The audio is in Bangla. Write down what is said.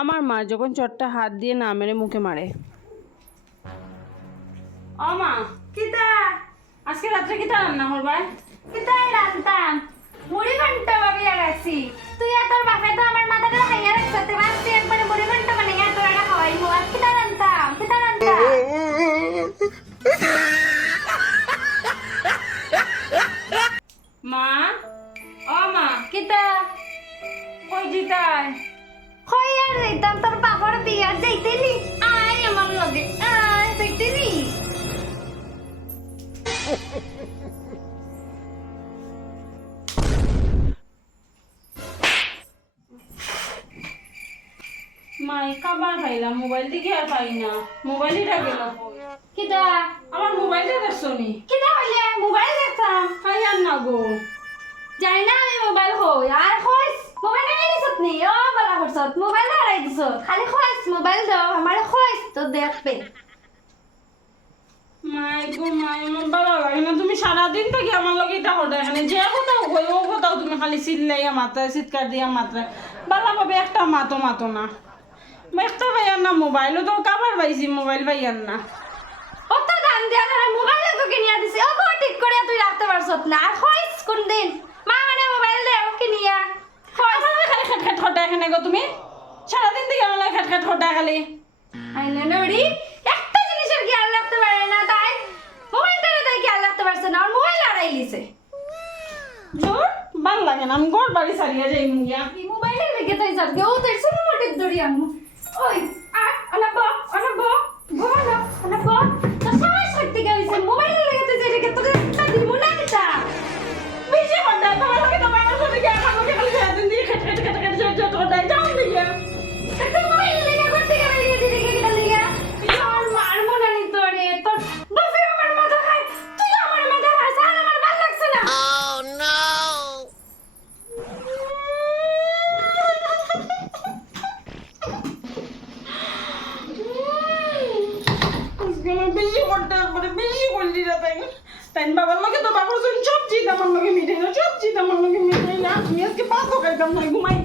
আমার মা যখন চটটা হাত দিয়ে না মেরে মুখে মারে। ও মা কিতা? আজকে রাত্রে কিতা রান্না করবাই কিতাই রান্তাম। মুড়ি ঘণ্টা তুই আর তোর বাপে তো আমার মাথাটা রাখছ তুই ভাবছি একবারে মুড়ি ঘণ্টা বানাইয়া তোর এটা খাওয়াইবো আর কিতা রান্তাম কিতা রান্তাম? মা ও মা কিতা? কই আর যাইতাম তোর বাবার বিয়া যাইতেনি আয় আমার লগে আয় যাইতেনি মা কাবার পাইলাম মোবাইল দিকে আর পাই না মোবাইলটা গেল কই? কিতা আমার মোবাইলটা দেখছ নি কিতা হইলে মোবাইল দেখতাম পাই আর না গো জানি না আমি মোবাইল হই আর হইস মোবাইল দিছত নি? ও বলা মোবাইল দিছত খালি মোবাইল দাও তো দেখবে মাই গো মাই আমার ভালো লাগে না। তুমি সারাদিন থেকে আমার লগে এটা হঠাৎ এখানে। যে কোথাও কই ও কোথাও তুমি খালি চিল্লাইয়া মাত্রা চিৎকার দিয়া একটা মাতো মাতো না। একটা ভাইয়ার না মোবাইলও তো কাবার পাইছি মোবাইল ভাইয়ার না। অত দাম দিয়া ধরে মোবাইল তো কিনিয়া দিছে ও ঠিক করে তুই রাখতে পারছত না। আর হইস কোন দিন মা মানে মোবাইল দে ও কিনিয়া। খালি খাট খাট হঠাৎ এখানে গো তুমি। সারাদিন থেকে আমার খাট খাট খেট খালি। নড়ি একটা জিনিসের খেয়াল রাখতে পারে না তাই মোবাইলটারে তাই খেয়াল রাখতে পারছে না আর মোবাইল হারাই লিছে। জোর? ভালো লাগে না আমি ঘর বাড়ি সারিয়া যাই এই মোবাইলের লেগে তাই যাবে ও তাই শুনো মোটে দড়ি আনমু। ওই। বেশি করতে পারে বেশি করলি রে তাই তাই বাবার লগে তো বাবার সব চিত আমার লগে মিটাই না, সব চিত আমার লগে মিটাই না। আমি আজকে পাঁচ খাইতাম না, ঘুমাই